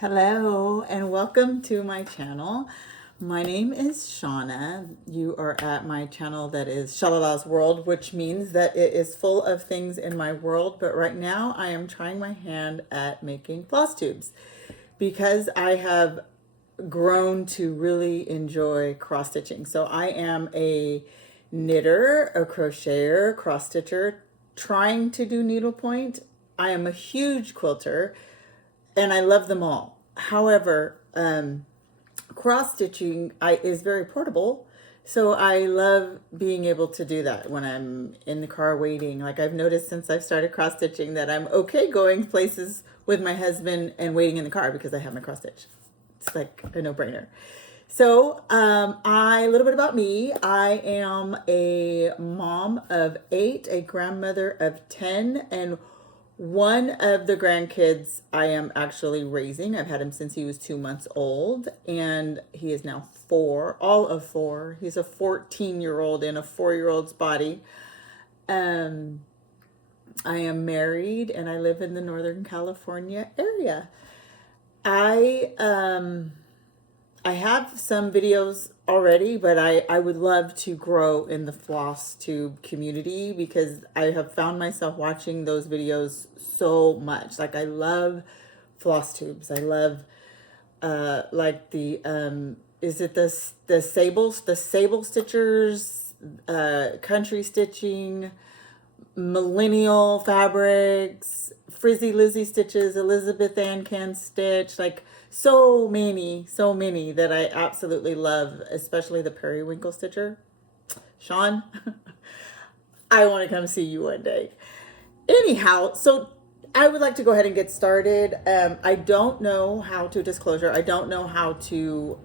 Hello and welcome to my channel. My name is Shauna. You are at my channel that is Shalala's World, which means that it is full of things in my world. But right now I am trying my hand at making floss tubes because I have grown to really enjoy cross stitching. So I am a knitter, a crocheter, cross stitcher, trying to do needlepoint. I am a huge quilter and I love them all. However, cross stitching is very portable, so I love being able to do that when I'm in the car waiting. Like I've noticed since I've started cross stitching that I'm okay going places with my husband and waiting in the car because I have my cross stitch. It's like a no-brainer. So, a little bit about me. I am a mom of 8, a grandmother of 10, and one of the grandkids I am actually raising. I've had him since he was 2 months old, and he is now 4, all of 4. He's a 14-year-old in a 4-year-old's body. I am married, and I live in the Northern California area. I have some videos already, but I would love to grow in the Flosstube community because I have found myself watching those videos so much. Like I love floss tubes. I love like the is it the sable stitchers, country stitching, millennial fabrics, Frizzy Lizzy stitches, Elizabeth Ann can stitch, like so many that I absolutely love, especially the periwinkle stitcher. Sean, I want to come see you one day. Anyhow, so I would like to go ahead and get started. I don't know how to disclosure. I don't know how to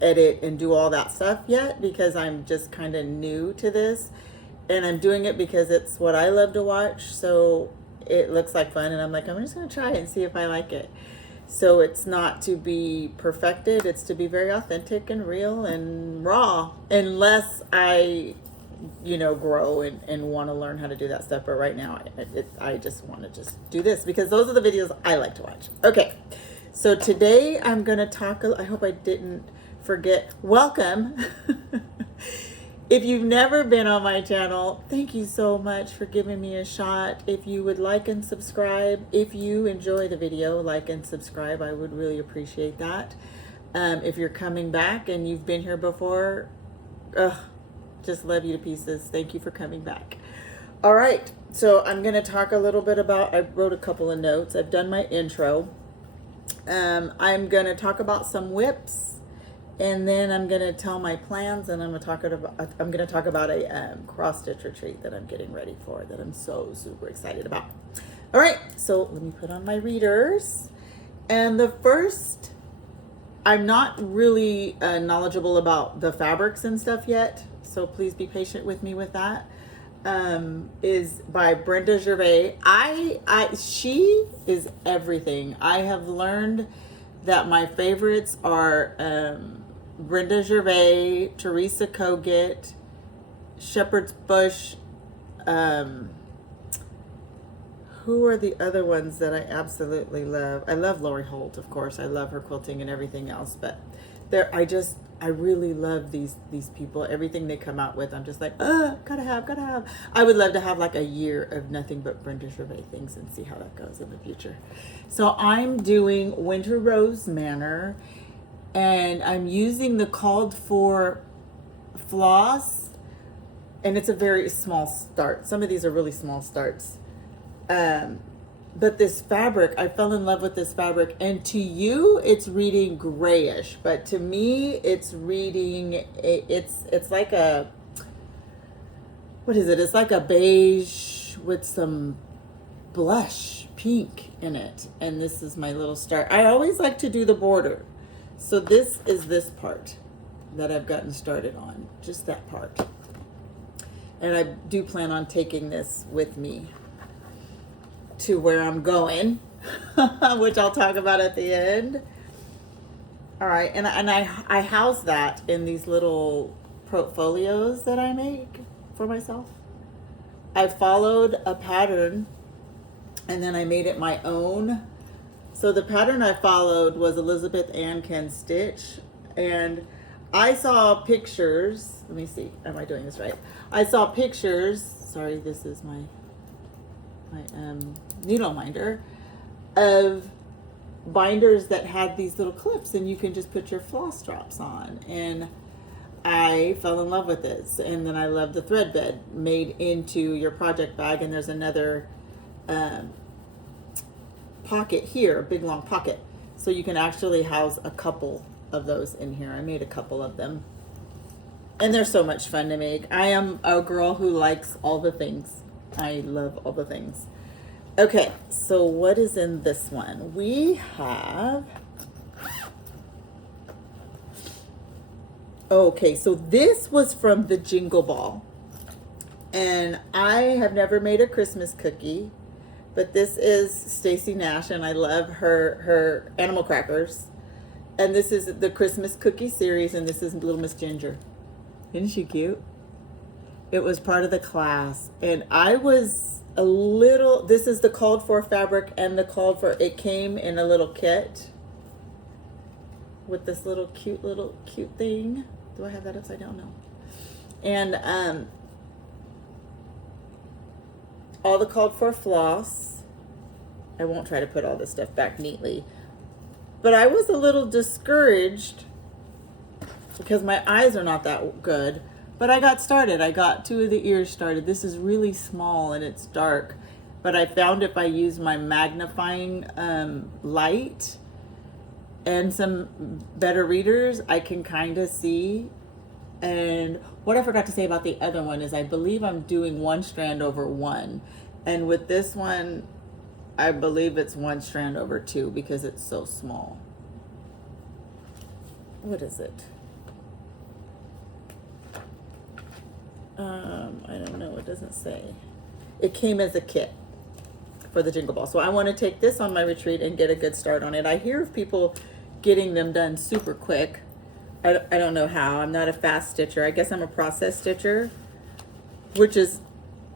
edit and do all that stuff yet because I'm just kind of new to this, and I'm doing it because it's what I love to watch. So it looks like fun, and I'm like, I'm just going to try it and see if I like it. So it's not to be perfected. It's to be very authentic and real and raw, unless I, grow and want to learn how to do that stuff. But right now, I just want to just do this because those are the videos I like to watch. Okay, so today I'm going to talk, I hope I didn't forget, welcome. If you've never been on my channel, thank you so much for giving me a shot. If you would like and subscribe, if you enjoy the video, like and subscribe, I would really appreciate that. If you're coming back and you've been here before, just love you to pieces. Thank you for coming back. All right, so I'm going to talk a little bit about, I wrote a couple of notes. I've done my intro. I'm going to talk about some WIPS. And then I'm going to tell my plans, and I'm going to talk about a cross stitch retreat that I'm getting ready for that I'm so super excited about. All right, so let me put on my readers. And the first, I'm not really knowledgeable about the fabrics and stuff yet, so please be patient with me with that. Is by Brenda Gervais. She is everything. I have learned that my favorites are Brenda Gervais, Teresa Kogut, Shepherd's Bush. Who are the other ones that I absolutely love? I love Lori Holt, of course. I love her quilting and everything else, but I really love these people. Everything they come out with, I'm just like, gotta have. I would love to have like a year of nothing but Brenda Gervais things and see how that goes in the future. So I'm doing Winter Rose Manor, and I'm using the called for floss, and it's a very small start. Some of these are really small starts. But this fabric, I fell in love with this fabric, and to you it's reading grayish, but to me it's reading, it's like a, what is it? It's like a beige with some blush pink in it. And this is my little start. I always like to do the border. So this is this part that I've gotten started on, just that part. And I do plan on taking this with me to where I'm going, which I'll talk about at the end. All right, and I house that in these little portfolios that I make for myself. I followed a pattern, and then I made it my own So the pattern I followed was Elizabeth Ann Can Stitch, and I saw pictures. Let me see, am I doing this right? I saw pictures. Sorry, this is my needle minder of binders that had these little clips, and you can just put your floss drops on. And I fell in love with this, and then I love the thread bed made into your project bag. And there's another pocket here, a big long pocket, so you can actually house a couple of those in here. I made a couple of them, and they're so much fun to make. I am a girl who likes all the things. I love all the things. Okay, so what is in this one? We have, okay, so this was from the Jingle Ball, and I have never made a Christmas cookie. But this is Stacy Nash, and I love her animal crackers. And this is the Christmas cookie series, and this is Little Miss Ginger. Isn't she cute? It was part of the class, and I was a little, this is the called for fabric and the called for, it came in a little kit with this little cute thing. Do I have that upside down? No. And all the called for floss. I won't try to put all this stuff back neatly, but I was a little discouraged because my eyes are not that good, but I got started. I got 2 of the ears started. This is really small and it's dark, but I found if I use my magnifying light and some better readers, I can kind of see. And what I forgot to say about the other one is I believe I'm doing 1 strand over 1. And with this one, I believe it's 1 strand over 2 because it's so small. What is it? I don't know, it doesn't say. It came as a kit for the Jingle Ball. So I want to take this on my retreat and get a good start on it. I hear of people getting them done super quick. I don't know how. I'm not a fast stitcher. I guess I'm a process stitcher, which is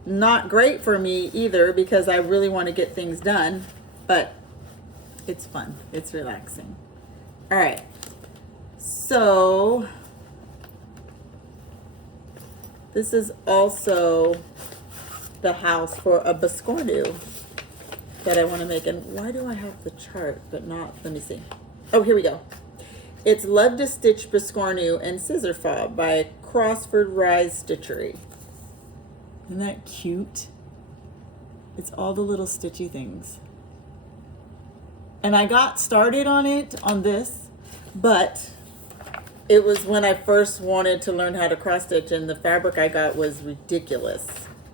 not great for me either because I really want to get things done, but it's fun. It's relaxing. All right. So this is also the house for a biscornu that I want to make. And why do I have the chart but not, let me see. Oh, here we go. It's Love to Stitch Biscornu and Scissor Fob by Crossford Rise Stitchery. Isn't that cute? It's all the little stitchy things. And I got started on it, on this, but it was when I first wanted to learn how to cross stitch, and the fabric I got was ridiculous.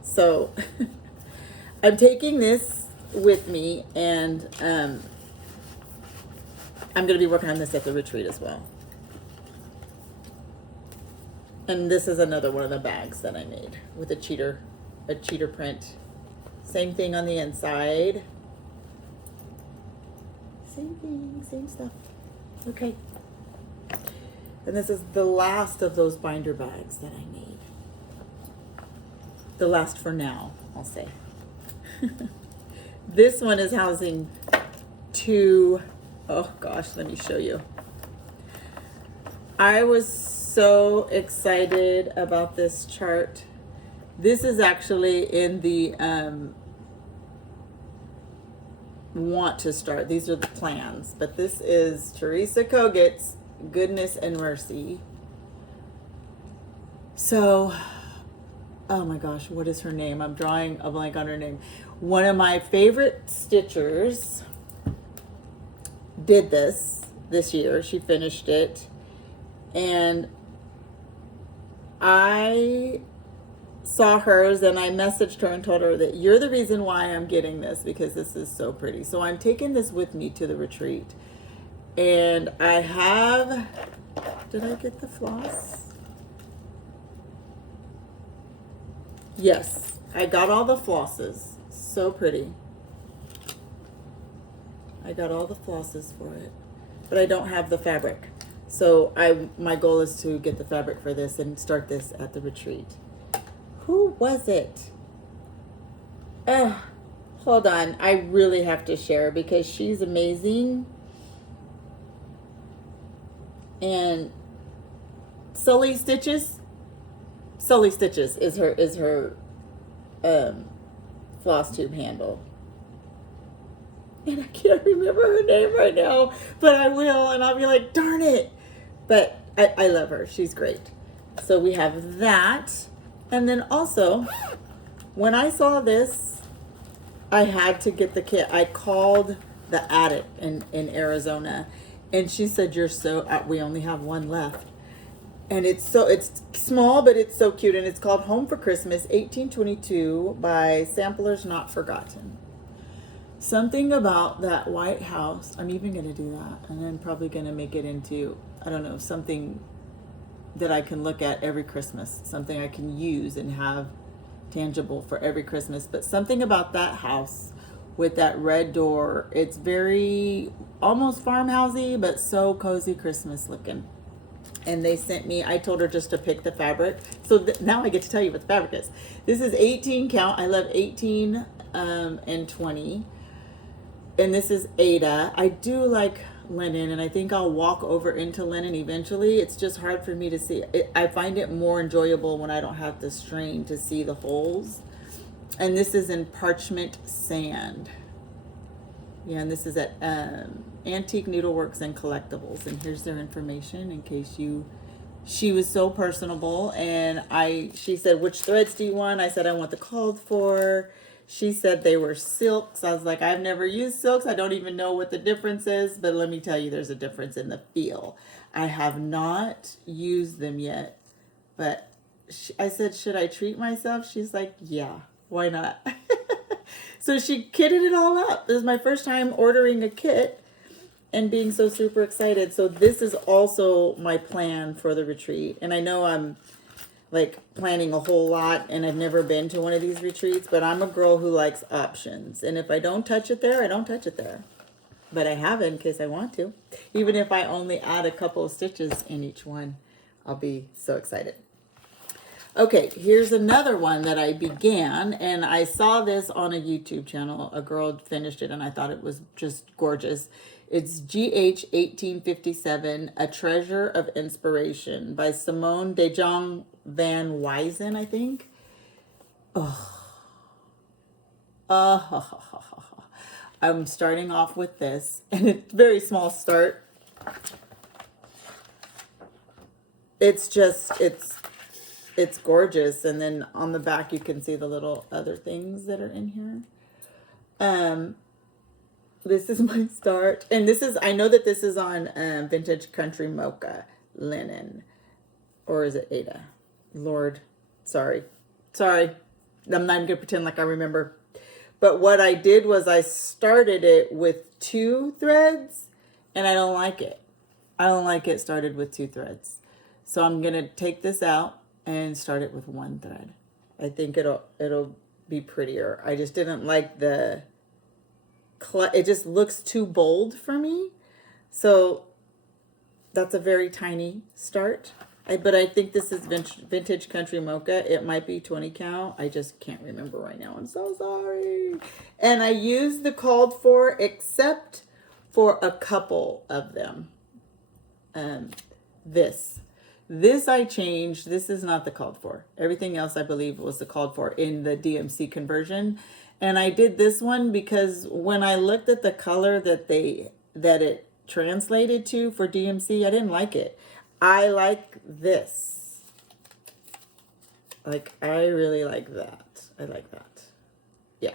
So I'm taking this with me, and I'm going to be working on this at the retreat as well. And this is another one of the bags that I made with a cheater print. Same thing on the inside. Same thing, same stuff. Okay. And this is the last of those binder bags that I made. The last for now, I'll say. This one is housing 2, oh gosh, let me show you. I was so excited about this chart. This is actually in the want to start. These are the plans, but this is Teresa Kogut's Goodness and Mercy. So, oh my gosh, what is her name? I'm drawing a blank on her name. One of my favorite stitchers did this year. She finished it, and I saw hers and I messaged her and told her that you're the reason why I'm getting this, because this is so pretty. So I'm taking this with me to the retreat, and I have, did I get the floss? Yes, I got all the flosses. So pretty. I got all the flosses for it, but I don't have the fabric. So my goal is to get the fabric for this and start this at the retreat. Who was it? Hold on. I really have to share because she's amazing. And Sully Stitches. Sully Stitches is her Flosstube handle. And I can't remember her name right now, but I will, and I'll be like, darn it. But I love her. She's great. So we have that. And then also, when I saw this, I had to get the kit. I called the attic in Arizona, and she said, you're so, we only have one left. And it's small, but it's so cute. And it's called Home for Christmas, 1822 by Samplers Not Forgotten. Something about that white house, I'm even going to do that. And I'm probably going to make it into, I don't know, something that I can look at every Christmas. Something I can use and have tangible for every Christmas. But something about that house with that red door, it's very almost farmhousey, but so cozy Christmas looking. And they sent me, I told her just to pick the fabric. So now I get to tell you what the fabric is. This is 18 count. I love 18 and 20. And this is Ada. I do like linen, and I think I'll walk over into linen eventually. It's just hard for me to see. I find it more enjoyable when I don't have to strain to see the holes. And this is in parchment sand. Yeah, and this is at Antique Needleworks and Collectibles. And here's their information in case you... She was so personable, and she said, which threads do you want? I said, I want the called for. She said they were silks. I was like, I've never used silks. I don't even know what the difference is, but let me tell you, there's a difference in the feel. I have not used them yet, but I said, should I treat myself? She's like, yeah, why not? So she kitted it all up. This is my first time ordering a kit and being so super excited. So this is also my plan for the retreat. And I know I'm like planning a whole lot, and I've never been to one of these retreats, but I'm a girl who likes options. And if I don't touch it there, I don't touch it there. But I have it in case I want to. Even if I only add a couple of stitches in each one, I'll be so excited. Okay, here's another one that I began, and I saw this on a YouTube channel. A girl finished it, and I thought it was just gorgeous. It's GH 1857, A Treasure of Inspiration by Simone de Jong Van Wyzen, I think. I'm starting off with this, and it's a very small start. It's just, it's gorgeous. And then on the back, you can see the little other things that are in here. This is my start. And this is, I know that this is on Vintage Country Mocha linen. Or is it Ada? Lord, sorry. I'm not even going to pretend like I remember. But what I did was I started it with 2 threads, and I don't like it. I don't like it started with 2 threads. So I'm going to take this out and start it with 1 thread. I think it'll be prettier. I just didn't like the... It just looks too bold for me. So that's a very tiny start. But I think this is Vintage Country Mocha. It might be 20 count. I just can't remember right now. I'm so sorry. And I used the called for except for a couple of them. This I changed. This is not the called for. Everything else I believe was the called for in the DMC conversion. And I did this one because when I looked at the color that it translated to for DMC, I didn't like it. I like this. Like, I really like that. I like that. Yeah.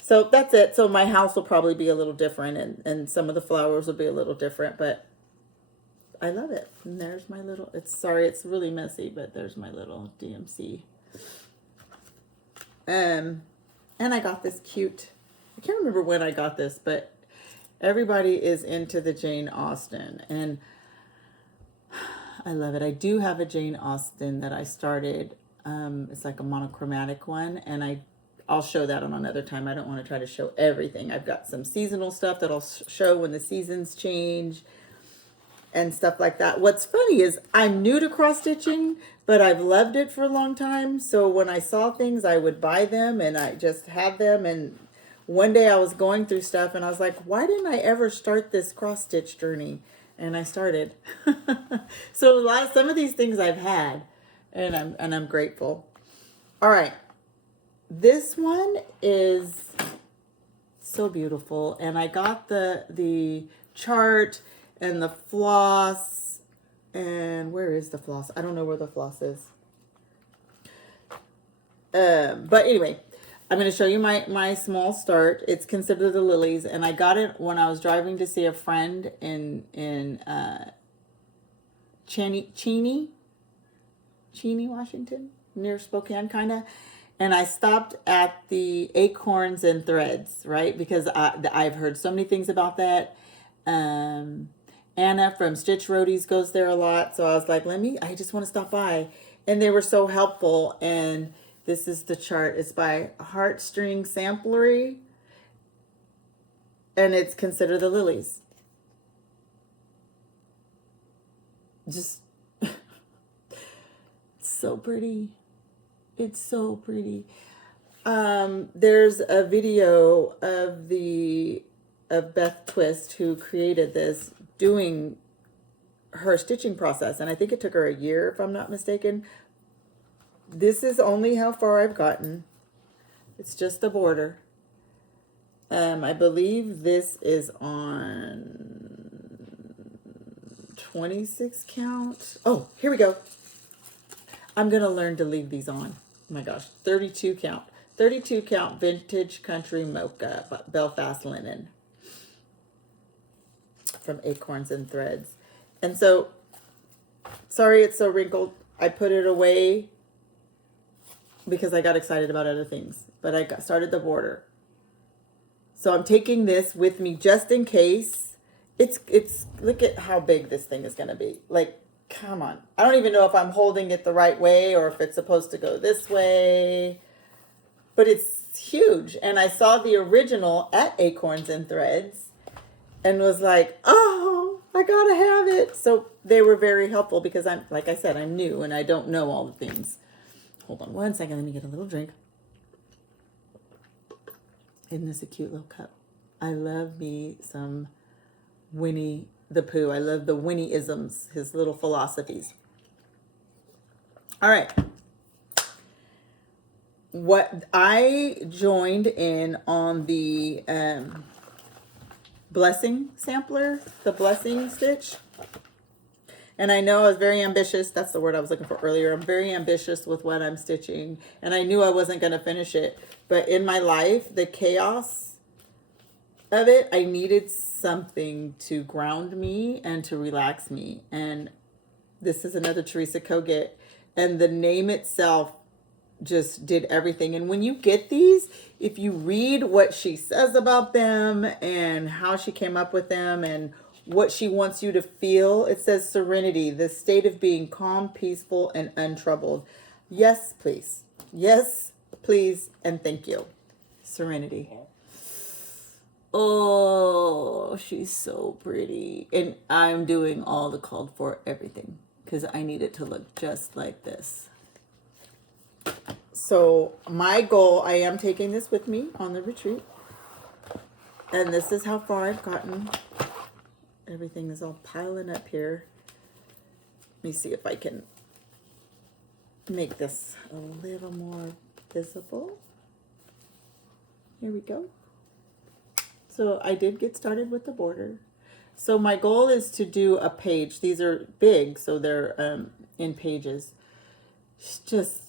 So that's it. So my house will probably be a little different, and some of the flowers will be a little different, but I love it. And there's my little, it's really messy, but there's my little DMC. And I got this cute, I can't remember when I got this, but everybody is into the Jane Austen, and I love it. I do have a Jane Austen that I started. It's like a monochromatic one, and I'll show that on another time. I don't want to try to show everything. I've got some seasonal stuff that I'll show when the seasons change and stuff like that. What's funny is I'm new to cross stitching, but I've loved it for a long time. So when I saw things, I would buy them, and I just had them. And one day I was going through stuff and I was like, why didn't I ever start this cross stitch journey? And I started. So some of these things I've had, and I'm grateful. All right. This one is so beautiful, and I got the chart and the floss. And where is the floss? I don't know where the floss is. But anyway, I'm going to show you my small start. It's considered the lilies, and I got it when I was driving to see a friend in Cheney, Washington, near Spokane, kind of. And I stopped at the Acorns and Threads, right? Because I've heard so many things about that. Anna from Stitch Roadies goes there a lot. So I was like, I just want to stop by. And they were so helpful. And this is the chart. It's by Heartstring Samplery. And it's Consider the Lilies. Just so pretty. It's so pretty. There's a video of Beth Twist, who created this, doing her stitching process, and I think it took her a year, if I'm not mistaken. This is only how far I've gotten. It's just the border. I believe this is on 26 count. Oh, here we go. I'm going to learn to leave these on. Oh my gosh, 32 count. 32 count vintage country mocha, Belfast linen, from Acorns and Threads. And so, sorry it's so wrinkled. I put it away because I got excited about other things. But I started the border. So I'm taking this with me just in case. It's look at how big this thing is going to be. Like, come on. I don't even know if I'm holding it the right way or if it's supposed to go this way. But it's huge. And I saw the original at Acorns and Threads and was like, oh, I gotta have it. So they were very helpful because like I said, I'm new and I don't know all the things. Hold on one second. Let me get a little drink. Isn't this a cute little cup? I love me some Winnie the Pooh. I love the Winnie-isms, his little philosophies. All right. What I joined in on the blessing sampler, the blessing stitch. And I know I was very ambitious. That's the word I was looking for earlier. I'm very ambitious with what I'm stitching. And I knew I wasn't going to finish it. But in my life, the chaos of it, I needed something to ground me and to relax me. And this is another Teresa Kogut. And the name itself just did everything. And when you get these, if you read what she says about them and how she came up with them and what she wants you to feel, it says serenity, the state of being calm, peaceful, and untroubled. Yes, please. Yes, please, and thank you. Serenity. Oh, she's so pretty. And I'm doing all the called for everything because I need it to look just like this. So my goal, I am taking this with me on the retreat. And this is how far I've gotten. Everything is all piling up here. Let me see if I can make this a little more visible. Here we go. So I did get started with the border. So my goal is to do a page. These are big, so they're in pages. It's just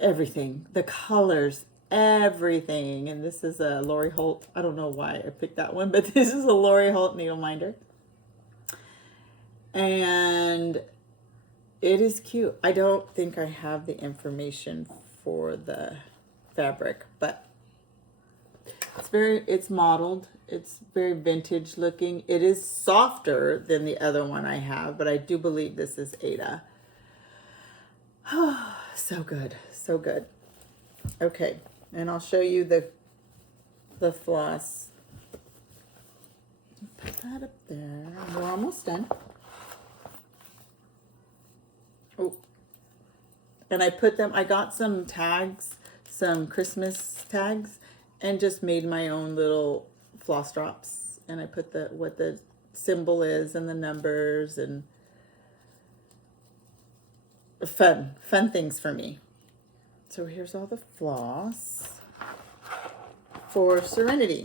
everything, the colors, everything. And this is a Lori Holt. I don't know why I picked that one, but this is a Lori Holt needle minder. And it is cute. I don't think I have the for the fabric, but it's modeled. It's very vintage looking. It is softer than the other one I have, but I do believe this is Ada. Oh, so good. So good. Okay. And I'll show you the floss. Put that up there. We're almost done. Oh. And I got some tags, some Christmas tags, and just made my own little floss drops. And I put what the symbol is and the numbers, and fun things for me. So here's all the floss for Serenity.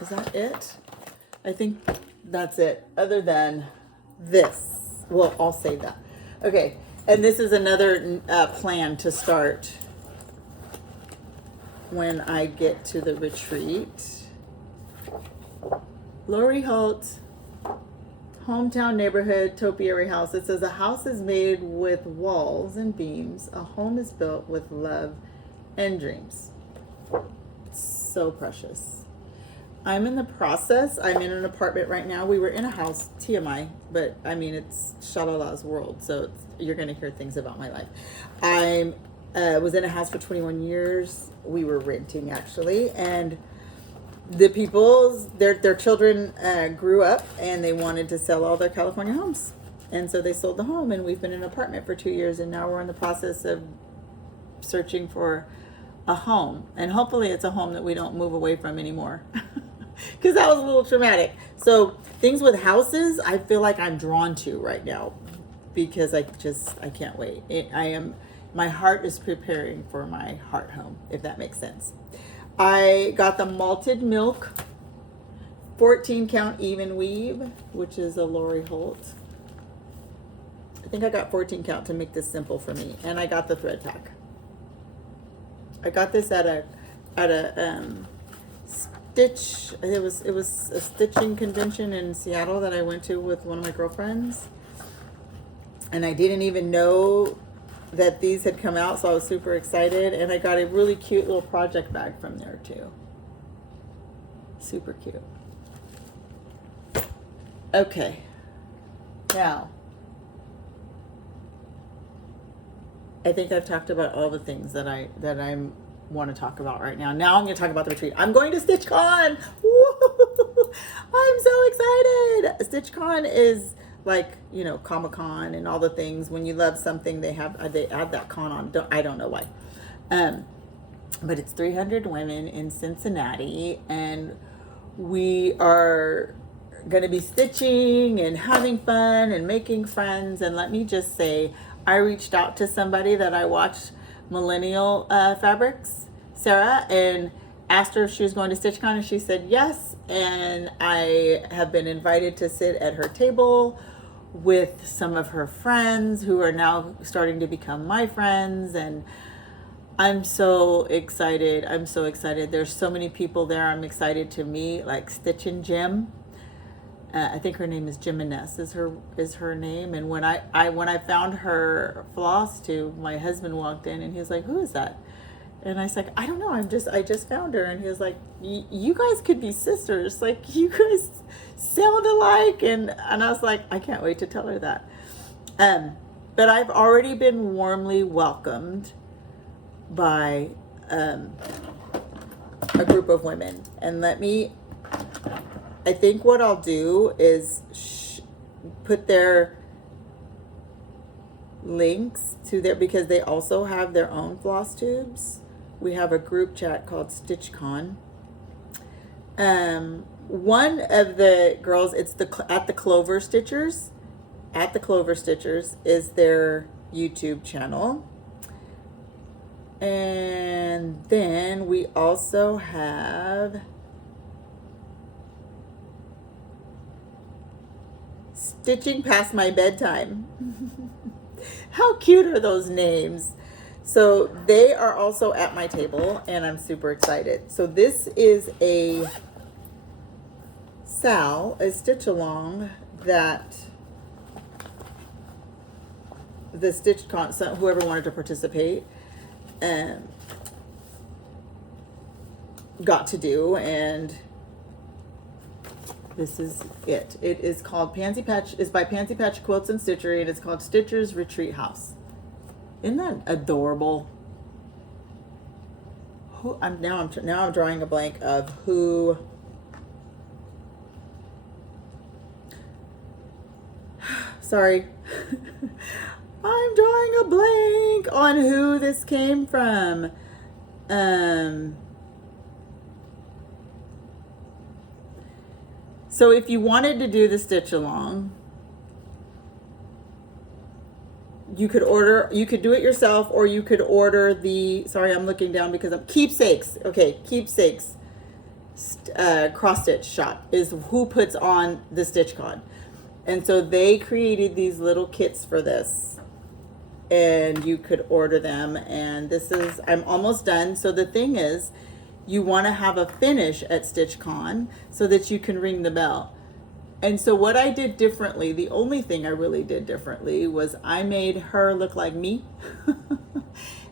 Is that it? I think that's it, other than this. Well, I'll save that. Okay, and this is another plan to start when I get to the retreat. Lori Holt, hometown neighborhood topiary house. It says, a house is made with walls and beams. A home is built with love and dreams. So precious. I'm in the process. I'm in an apartment right now. We were in a house, TMI, but I mean, it's Shalala's world, so you're going to hear things about my life. I was in a house for 21 years. We were renting, actually, and the people's, their children grew up, and they wanted to sell all their California homes. And so they sold the home, and we've been in an apartment for 2 years, and now we're in the process of searching for a home. And hopefully it's a home that we don't move away from anymore. Because that was a little traumatic. So things with houses, I feel like I'm drawn to right now, because I can't wait. My heart is preparing for my heart home, if that makes sense. I got the malted milk 14 count even weave, which is a Lori Holt. I think I got 14 count to make this simple for me. And I got the thread pack. I got this at a stitch. It was a stitching convention in Seattle that I went to with one of my girlfriends, and I didn't even know that these had come out, so I was super excited. And I got a really cute little project bag from there too. Super cute. Okay, now I think I've talked about all the things that I'm want to talk about right now. Now I'm going to talk about the retreat. I'm going to StitchCon. Woo! I'm so excited. StitchCon is like, you know, Comic-Con and all the things. When you love something, they add that con on. I don't know why. But it's 300 women in Cincinnati, and we are going to be stitching and having fun and making friends. And let me just say, I reached out to somebody that I watched Millennial Fabrics, Sarah, and asked her if she was going to StitchCon, and she said yes. And I have been invited to sit at her table with some of her friends who are now starting to become my friends, and I'm so excited. I'm so excited. There's so many people there I'm excited to meet, like Stitch and Jim. I think her name is Jimenez is her name. And when I found her Flosstube, my husband walked in and he was like, "Who is that?" And I was like, "I don't know. I just found her." And he was like, "You guys could be sisters. Like, you guys sound alike." And I was like, I can't wait to tell her that. But I've already been warmly welcomed by a group of women. And I think what I'll do is put their links to because they also have their own floss tubes. We have a group chat called StitchCon. One of the girls, it's at the Clover Stitchers. At the Clover Stitchers is their YouTube channel. And then we also have Stitching Past My Bedtime. How cute are those names? So they are also at my table, and I'm super excited. So this is a stitch along that the StitchCon, so whoever wanted to participate, got to do, and this is it. It is called Pansy Patch. It's by Pansy Patch Quilts and Stitchery, and it's called Stitcher's Retreat House. Isn't that adorable? I'm drawing a blank of who. Sorry. I'm drawing a blank on who this came from. So if you wanted to do the stitch along, you could do it yourself, or you could order sorry, I'm looking down because I'm Keepsakes. Okay, Keepsakes cross stitch shop is who puts on the StitchCon. And so they created these little kits for this, and you could order them. And I'm almost done. So the thing is, you want to have a finish at StitchCon so that you can ring the bell. And so what I did differently, the only thing I really did differently, was I made her look like me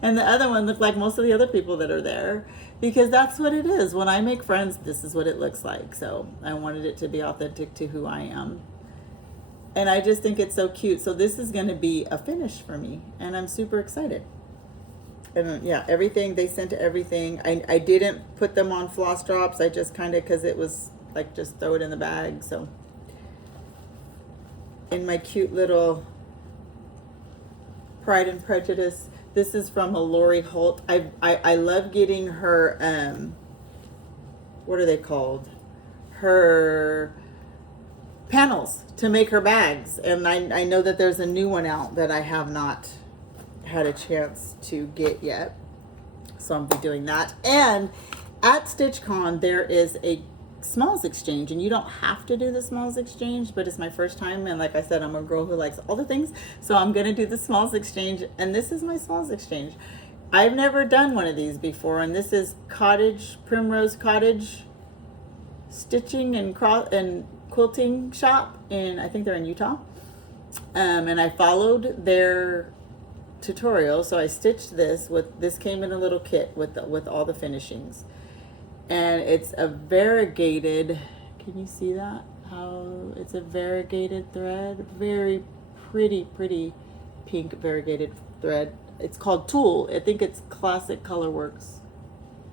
and the other one look like most of the other people that are there, because that's what it is. When I make friends, this is what it looks like. So I wanted it to be authentic to who I am. And I just think it's so cute. So this is going to be a finish for me, and I'm super excited. And yeah, everything, they sent everything. I didn't put them on floss drops. I just kind of, because it was like, just throw it in the bag. So in my cute little Pride and Prejudice, this is from a Lori Holt. I love getting her, what are they called? Her panels to make her bags. And I know that there's a new one out that I have not had a chance to get yet. So I'll be doing that. And at StitchCon, there is a smalls exchange, and you don't have to do the smalls exchange, but it's my first time, and like I said, I'm a girl who likes all the things, so I'm gonna do the smalls exchange, and this is my smalls exchange. I've never done one of these before, and this is Primrose Cottage Stitching and Quilting Shop, and I think they're in Utah. And I followed their tutorial, so I stitched this came in a little kit with all the finishings. And it's a variegated, can you see that? How it's a variegated thread, very pretty pink variegated thread. It's called Tulle. I think it's Classic Colorworks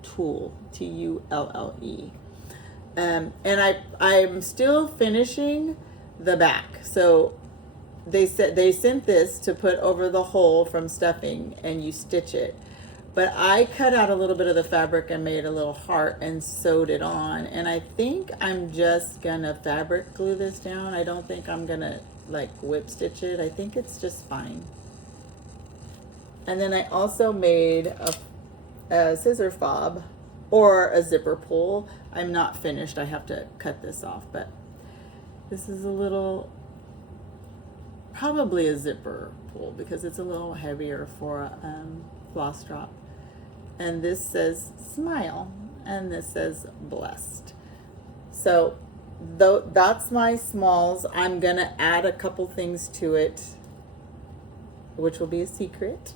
Tulle, Tulle. And I'm still finishing the back. So they sent this to put over the hole from stuffing, and you stitch it. But I cut out a little bit of the fabric and made a little heart and sewed it on. And I think I'm just gonna fabric glue this down. I don't think I'm gonna like whip stitch it. I think it's just fine. And then I also made a scissor fob or a zipper pull. I'm not finished. I have to cut this off, but this is a little, probably a zipper pull because it's a little heavier for a floss drop. And this says smile, and this says blessed. So that's my smalls. I'm gonna add a couple things to it, which will be a secret.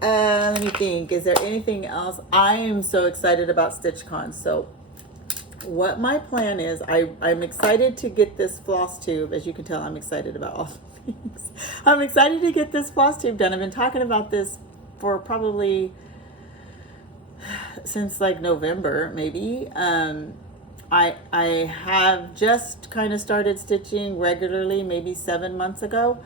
Let me think, is there anything else? I am so excited about StitchCon. So what my plan is, I'm excited to get this floss tube. As you can tell, I'm excited about all the things. I'm excited to get this floss tube done. I've been talking about this for probably since like November, maybe. I have just kind of started stitching regularly, maybe 7 months ago.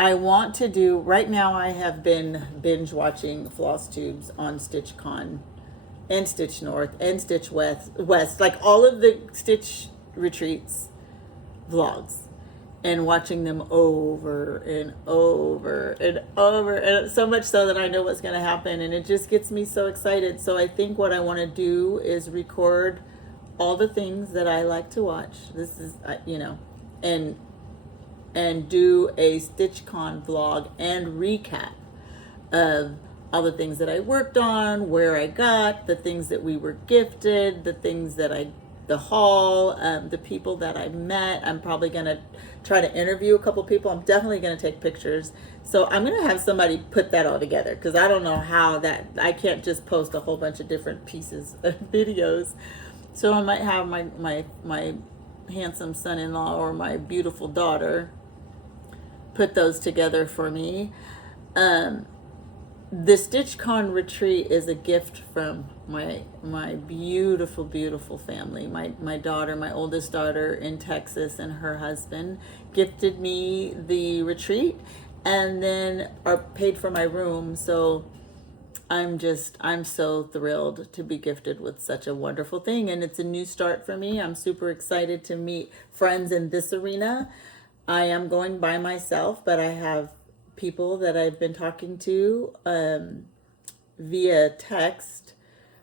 I want to do, right now I have been binge watching Flosstubes on StitchCon and Stitch North and Stitch West, like all of the Stitch retreats vlogs, and watching them over and over and over, and so much so that I know what's going to happen, and it just gets me so excited. So I think what I want to do is record all the things that I like to watch. This is, and do a StitchCon vlog and recap of all the things that I worked on, where I got, the things that we were gifted, the things that the haul, the people that I met. I'm probably going to try to interview a couple people. I'm definitely going to take pictures. So I'm going to have somebody put that all together, because I don't know how I can't just post a whole bunch of different pieces of videos. So I might have my handsome son-in-law or my beautiful daughter put those together for me. The StitchCon retreat is a gift from my beautiful family. My daughter, my oldest daughter in Texas, and her husband gifted me the retreat, and then are paid for my room. So I'm so thrilled to be gifted with such a wonderful thing. And it's a new start for me. I'm super excited to meet friends in this arena. I am going by myself, but I have people that I've been talking to via text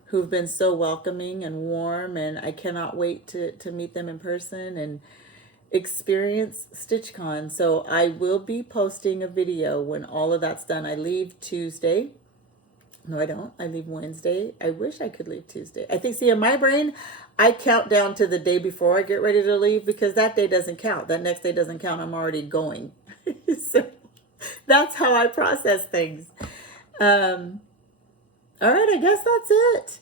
who've been so welcoming and warm, and I cannot wait to meet them in person and experience StitchCon. So I will be posting a video when all of that's done. I leave Tuesday. No, I don't. I leave Wednesday. I wish I could leave Tuesday. I think, see, in my brain, I count down to the day before I get ready to leave because that day doesn't count. That next day doesn't count. I'm already going. So that's how I process things. All right, I guess that's it.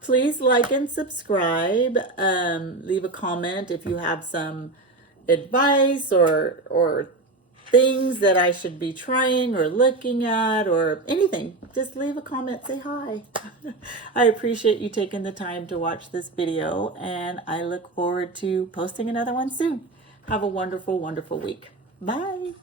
Please like and subscribe. Leave a comment if you have some advice or things that I should be trying or looking at or anything. Just leave a comment, say hi. I appreciate you taking the time to watch this video, and I look forward to posting another one soon. Have a wonderful, wonderful week. Bye.